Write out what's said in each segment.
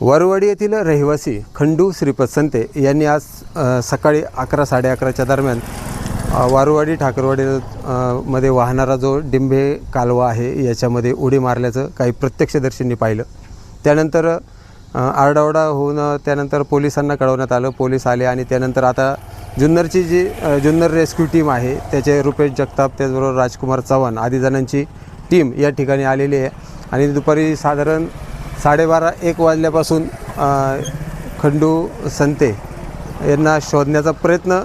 वारुवाडी येथील रहिवासी खंडू श्रीपत संते यांनी आज सकाळी 11-11:30च्या दरम्यान वारुवाडी ठाकरवाडी मध्ये वाहणारा जो डिंभे कालवा आहे याच्यामध्ये उडी मारल्याचं काही प्रत्यक्षदर्शींनी पाहिलं। त्यानंतर आरडाओरडा होऊन त्यानंतर पोलिसांना कळवण्यात आलं। पोलीस आले आणि त्यानंतर आता जुन्नरची जी जुन्नर रेस्क्यू टीम आहे त्याचे रुपेश जगताप त्याचबरोबर राजकुमार चव्हाण आदी जणांची टीम या ठिकाणी आलेली आहे आणि दुपारी साधारण 12:30-1 वाजल्यापासून खंडू संते यांना शोधण्याचा प्रयत्न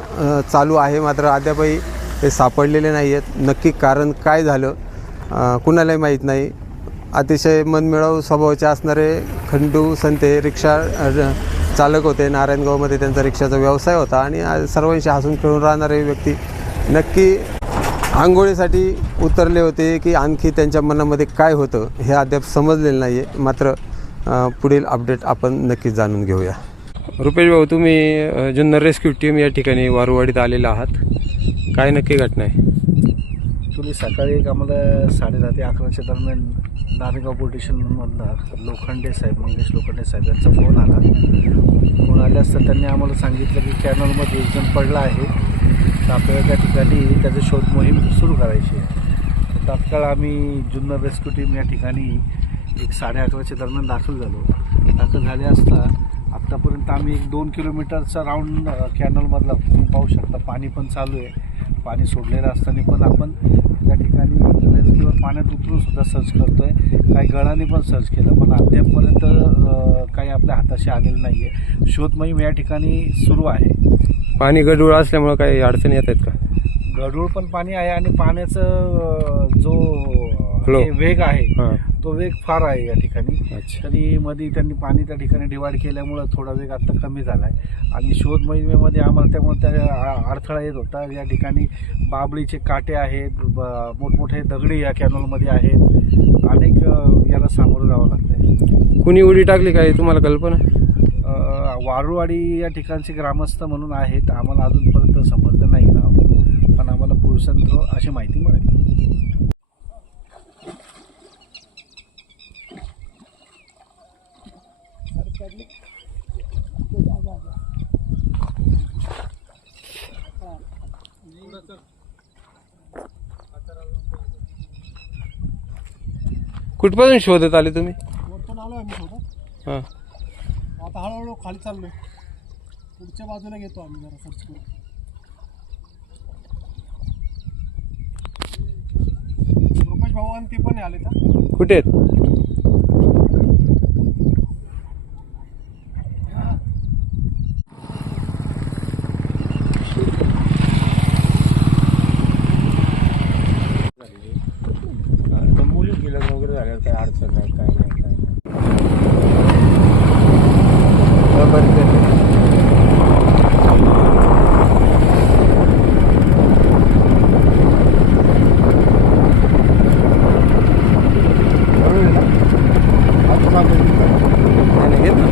चालू आहे। मात्र अद्यापही ते सापडलेले नाही आहेत। नक्की कारण काय झालं कुणालाही माहीत नाही। अतिशय मनमिळावू स्वभावाचे असणारे खंडू संते रिक्षा चालक होते। नारायणगावमध्ये त्यांचा रिक्षाचा व्यवसाय होता आणि सर्वांशी हसून खेळून राहणारे व्यक्ती नक्की आंघोळीसाठी उतरले होते की आणखी त्यांच्या मनामध्ये काय होतं हे अद्याप समजलेलं नाही आहे। मात्र पुढील अपडेट आपण नक्कीच जाणून घेऊया। रुपेश भाऊ, तुम्ही जुन्नर रेस्क्यू टीम या ठिकाणी वारुवाडीत आलेला आहात, काय नक्की घटना आहे? ॲक्च्युली सकाळी एक आम्हाला 10:30 ते 11च्या दरम्यान नारायणगाव पोलीस स्टेशनमधला लोखंडे साहेब मंगेश लोखंडे साहेब यांचा फोन आला। फोन आले असता त्यांनी आम्हाला सांगितलं की कॅनलमध्ये एक जण पडला आहे, तर आपल्याला त्या ठिकाणी त्याचं शोध मोहीम सुरू करायची आहे। तात्काळ आम्ही जुन्नर रेस्क्यू टीम या ठिकाणी एक 11:30च्या दरम्यान दाखल झाले असता आत्तापर्यंत आम्ही एक 2 किलोमीटरचा राऊंड कॅनलमधला तुम्ही पाहू शकता, पाणी पण चालू आहे। पाणी सोडलेलं असताना पण आपण त्या ठिकाणी रेस्क्यूवर पाण्यात उतरून सुद्धा सर्च करतो आहे, काही गळाने पण सर्च केलं, पण अद्यापपर्यंत काही आपल्या हाताशी आलेलं नाही आहे। शोध मोहीम या ठिकाणी सुरू आहे। पाणी गढूळ असल्यामुळे काही अडचणी येत आहेत का? गढूळ पण पाणी आहे आणि पाण्याचं जो वेग आहे तो वेग फार आहे या ठिकाणी। तरी मध्ये त्यांनी पाणी त्या ठिकाणी डिवाइड केल्यामुळं थोडा वेग आता कमी झाला आहे आणि शोध मोहिमेमध्ये आम्हाला त्यामुळे त्या अडथळा येत होता। या ठिकाणी बाबळीचे काटे आहेत, मोठमोठे दगडी या कॅनलमध्ये आहेत, अनेक याला सामोरं जावं लागतं आहे। कुणी उडी टाकली काय तुम्हाला कल्पना? वारुवाडी या ठिकाणचे ग्रामस्थ म्हणून आहेत, आम्हाला अजूनपर्यंत समजलं नाही नाव, पण आम्हाला पोलिसांथ्रू अशी माहिती मिळेल। कुठपासून शोधत आले तुम्ही? वरतून आलो आम्ही शोधत, हां आता हळूहळू खाली चाललोय, पुढच्या बाजूला घेतो आम्ही जरा सर्च करून। रुपेश भाऊ आणि ते पण आले का? कुठे आहेत? वगैरे झाल्यावर काही अडचण नाही, काय नाही काय नाही। घेत ना